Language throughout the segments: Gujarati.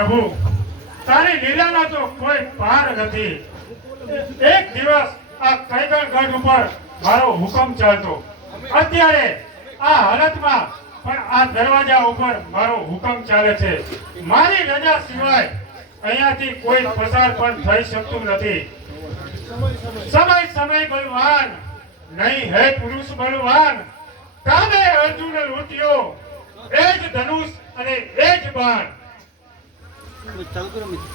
પ્રભુ, તારી લીલાના તો કોઈ પાર નથી. એક દિવસ આ કૈગણ ગઢ ઉપર મારો હુકમ ચાલતો. અત્યારે આ હાલતમાં પણ આ દરવાજા ઉપર મારો હુકમ ચાલે છે. મારી રજા સિવાય અહીંયાથી કોઈ પસાર પણ થઈ શકતું નથી. સમય સમય બળવાન, નહીં હે પુરુષ બળવાન. કામે અર્જુન લૂંટ્યો. એ જ ધનુષ અને એ જ બાણ. ચાલુ કરો મિત્ર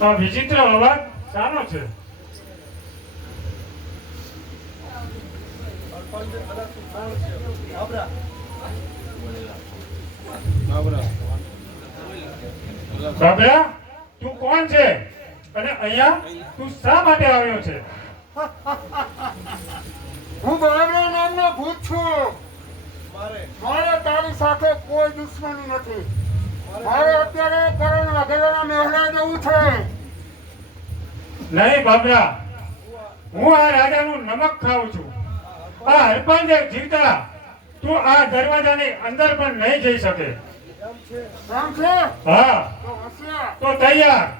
આ વિચિત્ર અવાજ સારો છે? તું કોણ છે? અને અહીંયા તું શા માટે આવ્યો છે? હું બાબરા નામનો ભૂત છું. મારે તારી સાથે કોઈ દુશ્મની નથી. મારે અત્યારે કરણ મહેલા જવું છે. નહીં બાબરા. હું આ રાજાનું નમક ખાઉં છું. આ હરપાંદેવ જીવતા. તું આ દરવાજાની અંદર પણ નહીં જઈ શકે. હા. તો તૈયાર.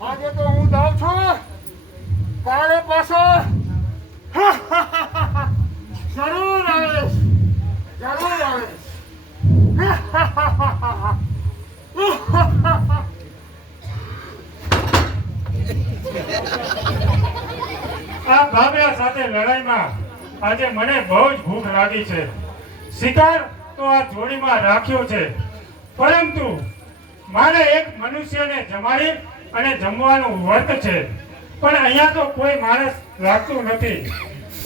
આજે હું જાઉં છું. આ બાબરા સાથે લડાઈમાં આજે મને બહુ જ ભૂખ લાગી છે. શિકાર તો આ જોડીમાં રાખ્યો છે. પરંતુ મારે એક મનુષ્યને જમાડી અને જમવાનું વર્ત છે. પણ અહીંયા તો કોઈ માણસ લાગતું નથી.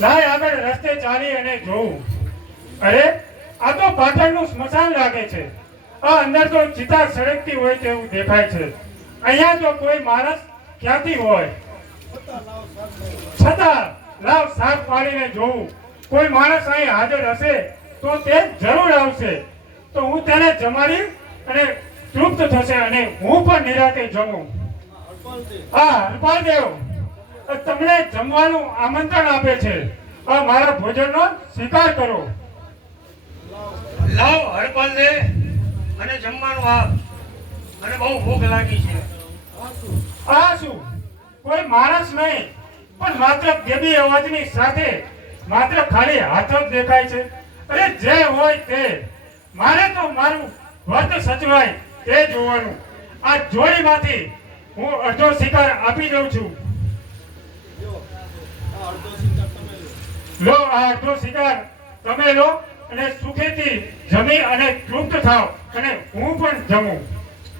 લાય આગળ રસ્તે ચાલી અને જોઉં. અરે, આ તો પાટણનું સ્મશાન લાગે છે. આ અંદર તો ચિતા સળગતી હોય તેવું દેખાય છે. અહીંયા તો કોઈ માણસ ક્યાંથી હોય? છતાં લાવ સાપ પાડીને જોઉં. કોઈ માણસ અહીં હાજર હશે તો તે જરૂર આવશે. તો હું તેને જમાડી અને તૃપ્ત થશે અને હું પણ નિરાતે જમું. હા હરપાલદેવ તમને જમવાનું આમંત્રણ આપે છે. આ મારા ભોજનનો સ્વીકાર કરો. લાવ હરપાલને અને જમવાનું આપ. મને બહુ ભૂખ લાગી છે. આ શું? કોઈ માણસ નહીં પણ માત્ર બેબી અવાજની સાથે માત્ર ખાલી હાથ જ દેખાય છે. અરે જે હોય તે મારે તો મારું વર્ત સચવાય તે જોવાનું આ જોડીમાંથી હું અડધો શિકાર આપી દઉં છું. લો આ અડધો શિકાર તમે લો અને સુખેથી જમી અને તૃપ્ત થાવ અને હું પણ જમું.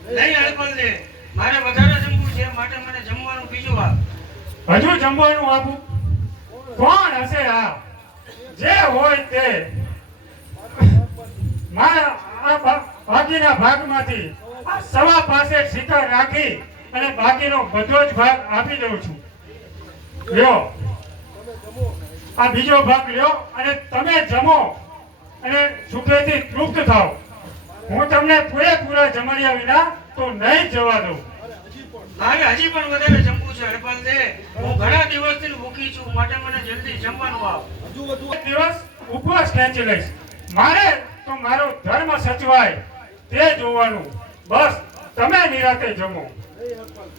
નહીં અડપલ દે મારે વધારે જમવું છે માટે મને જમવાનું બીજું આપ હજુ જમવાનું આપું? કોણ હશે આ? જે હોય તે. મારા બાકીના ભાગમાંથી આ સવા પાસે શિકાર રાખી અને બાકીનો બધો જ ભાગ આપી દઉં છું. લ્યો. આ બીજો ભાગ લ્યો અને તમે જમો અને સુખેથી તૃપ્ત થાવ હું તમને પૂરેપૂરા જમાડ્યા વિના તો નહીં જવા દઉં. મારે હજી પણ વધારે જમવું છે અડપલ દે. હું ઘણા દિવસથી ભૂખી છું માટે મને જલ્દી જમવાનું આવ હજુ વધુ દિવસ ઉપવાસ ખેંચી લઈશ. મારે તો મારો ધર્મ સચવાય. તે જોવાનું. બસ તમે નિરાતે જમો.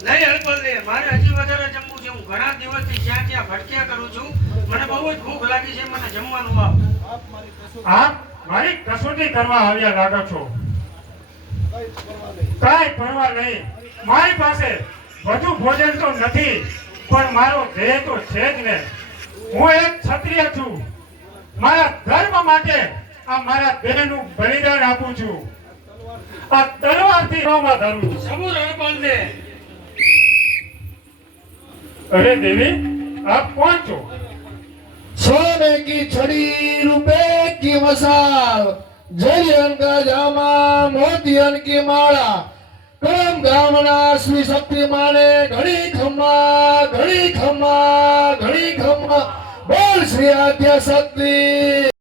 નહીં અડપલ નહીં. મારે હજી વધારે જમવું છે. હું ઘણા દિવસથી જ્યાં ત્યાં ભટક્યા કરું છું. મને બહુ જ ભૂખ લાગી છે. મને જમવાનું આપ. આપ મારી કસોટી કરવા આવ્યા લાગો છો. કઈ કરવા નહીં કાંઈ પરવા નહીં. મારી પાસે વધુ ભોજન તો નથી પણ મારો ધ્યેય તો છે જ ને. હું એક ક્ષત્રિય છું. મારા ધર્મ માટે આ મારા દેહનું બલિદાન આપું છું. આ તલવારથી રોમાં ધરું સમુદ્ર હનુમાનને અરે દેવી આપ કોણ છો? સોને કી છડી રૂપે કી મસાલ જયન કા જામા મોતિયન કી માળા. કરમ ગામના શ્રી શક્તિ માને ઘણી ખમ્મા ઘણી ખમ્મા ઘણી ખમ્મા. બોલ શ્રી આદ્ય શક્તિ.